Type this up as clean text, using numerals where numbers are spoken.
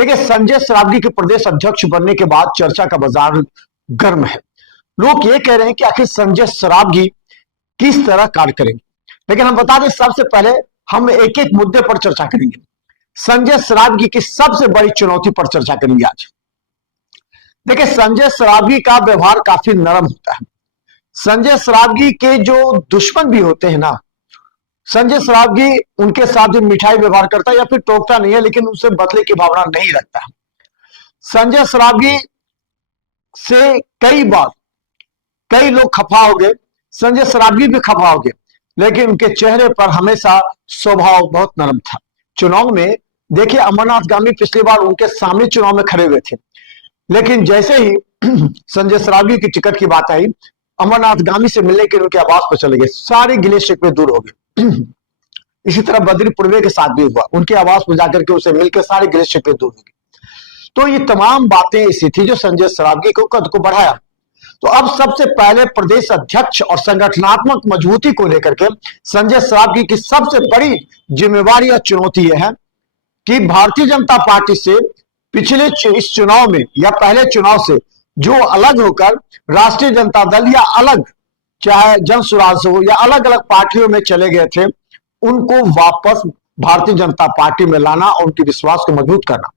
देखिए, संजय सरावगी के प्रदेश अध्यक्ष बनने के बाद चर्चा का बाजार गर्म है। लोग ये कह रहे हैं कि आखिर संजय सरावगी किस तरह कार्य करेंगे। लेकिन हम बता दें, सबसे पहले हम एक एक मुद्दे पर चर्चा करेंगे। संजय सरावगी की सबसे बड़ी चुनौती पर चर्चा करेंगे आज। देखिए, संजय सरावगी का व्यवहार काफी नरम होता है। संजय सरावगी के जो दुश्मन भी होते हैं ना, संजय सरावगी उनके साथ जो मिठाई व्यवहार करता है या फिर टोकता नहीं है, लेकिन उनसे बदले की भावना नहीं रखता। संजय सरावगी से कई बार कई लोग खफा हो गए, संजय सरावगी भी खफा हो गए, लेकिन उनके चेहरे पर हमेशा स्वभाव बहुत नरम था। चुनाव में देखिए, अमरनाथ गांधी पिछली बार उनके सामने चुनाव में खड़े हुए थे, लेकिन जैसे ही संजय सरावगी की टिकट की बात आई, अमरनाथ गांधी से मिलने के उनके आवास पर चले गए, सारे गिले शिकवे दूर हो गए। इसी तरह बद्री पूर्वे के साथ भी हुआ, उनके आवास पर जाकर के उसे मिलकर सारे गिले शिकवे दूर हो गए। तो ये तमाम बातें ऐसी थी जो संजय सरावगी को कद को बढ़ाया। तो अब सबसे पहले प्रदेश अध्यक्ष और संगठनात्मक मजबूती को लेकर के संजय सरावगी की सबसे बड़ी जिम्मेवारी या चुनौती यह है कि भारतीय जनता पार्टी से पिछले इस चुनाव में या पहले चुनाव से जो अलग होकर राष्ट्रीय जनता दल या अलग, चाहे जन स्वराज हो या अलग अलग पार्टियों में चले गए थे, उनको वापस भारतीय जनता पार्टी में लाना और उनके विश्वास को मजबूत करना।